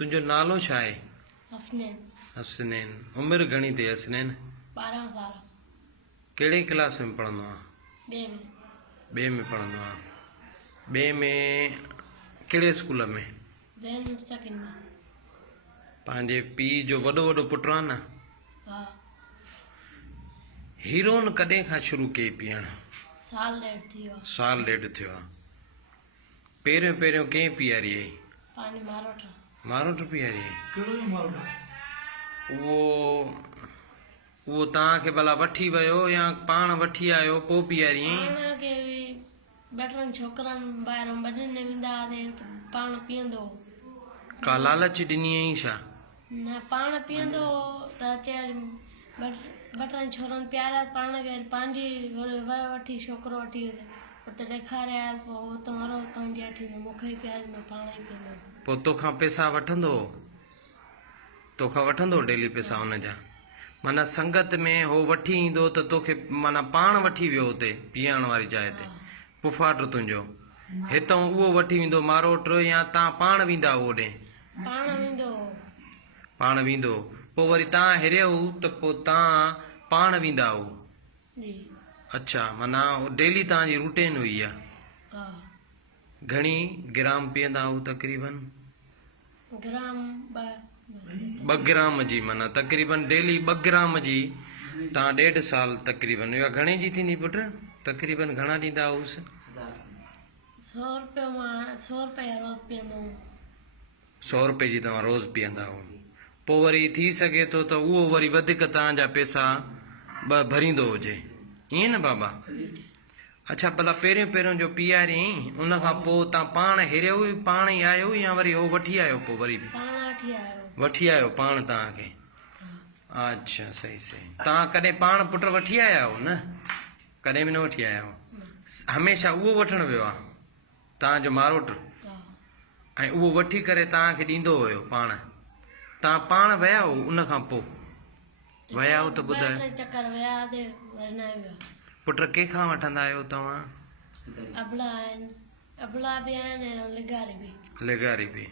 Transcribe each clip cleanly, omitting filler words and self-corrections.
तुंहिंजो नालो छा आहे? हसनैन। हसनैन। उमिरि घणी अथई हसनैन? 12 साल। कहिड़े क्लास में पढ़ंदो आहे? ॿिए में। ॿिए में पढ़ंदो आहे। ॿिए में कहिड़े स्कूल में? ज़ैन मुस्तक़िम में। पंहिंजे पीउ जो वॾो वॾो पुटु आहे न? हा। हीरोइन कॾहिं खां शुरू कई पीअण? साल ॾेढ थी वियो आहे। साल ॾेढ थियो आहे। पहिरियों पहिरियों कंहिं पीआरी आई? पंहिंजे मारोट। मारोट पीआरी आई? कहिड़ो मारोट? उहो तव्हांखे भला वठी वियो या पाण वठी आयो पोइ पीआरी आई? पाण खे ॿ टिनि छोकिरनि ॿाहिरां ॿधिने वेंदा हुआसीं त पाण पीअंदो। का लालच ॾिनी आई छा? न पाण पीअंदो त अचे ॿ टिनि छोरनि प्यारा पाण खे पंहिंजी वियो वठी छोकिरो वठी उते ॾेखारिया पोइ उतां वारो पंहिंजे वठी मूंखे ई प्यारींदो पाण ई पीअंदो। पोइ तोखां पैसा वठंदो? तोखां वठंदो डेली पैसा हुनजा? माना संगत में हो वठी ईंदो त तोखे माना पाण वठी वियो हुते पीअण वारी जाइ ते? पुफाट तुंहिंजो हितां उहो वठी वेंदो मारोट या तव्हां पाण वेंदा ओॾे? पाण वेंदो। पाण वेंदो। पोइ वरी तव्हां हिरियो त पोइ तव्हां पाण वेंदा हो? जी। अच्छा, माना डेली तव्हांजी रूटीन हुई आहे? हा। घणी ग्राम पीअंदा हो तक़रीबन? ग्राम 2 ग्राम जी, माना तक़रीबन डेली 2 ग्राम जी। तव्हां 1.5 साल तक़रीबन। इहा घणे जी थींदी पुट? तक़रीबन घणा ॾींदा हुअसि? 100 रुपया मां 100 रुपया रोज़ पीअंदो हुउमि। 100 रुपए जी तव्हां रोज़ पीअंदा हो। पोइ वरी थी सघे थो त उहो वरी वधीक तव्हांजा पैसा भरींदो हुजे, ईअं न बाबा? अच्छा, भला पहिरियों पहिरियों जो पीआरी उन खां पोइ तव्हां पाण हिरियो पाण ई आयो या वरी हो वठी आयो? पोइ वरी पाण वठी आयो। वठी आयो पाण तव्हांखे? अच्छा, सही सही। तव्हां कॾहिं पाण पुट वठी आया हो न? कॾहिं बि न वठी आया हो? हमेशह उहो वठणु वियो आहे तव्हांजो मारोट? हा। ऐं उहो वठी करे तव्हांखे ॾींदो हुयो पाण? तव्हां पाण विया हो उन खां पोइ? विया हो त ॿुधायो। 2-3 चक्कर विया ते वरी न विया। पुट कंहिंखां वठंदा आहियो तव्हां? अबला आहिनि, अबला बि आहिनि ऐं लिगारी बि। लिगारी बि।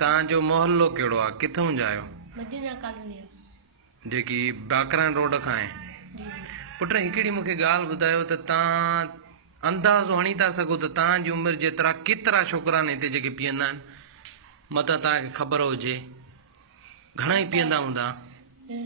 तव्हांजो मोहल्लो कहिड़ो आहे? किथां जा आहियो? मदीना कॉलोनी आहे। जेकी बाकरान रोड खां आहे? जी। पुट हिकिड़ी मूंखे ॻाल्हि ॿुधायो त तव्हां अंदाज़ो हणी था सघो त तव्हांजी उमिरि जेतिरा केतिरा छोकिरा आहिनि हिते जेके पीअंदा आहिनि? मतां तव्हांखे ख़बर हुजे घणा ई पीअंदा हूंदा?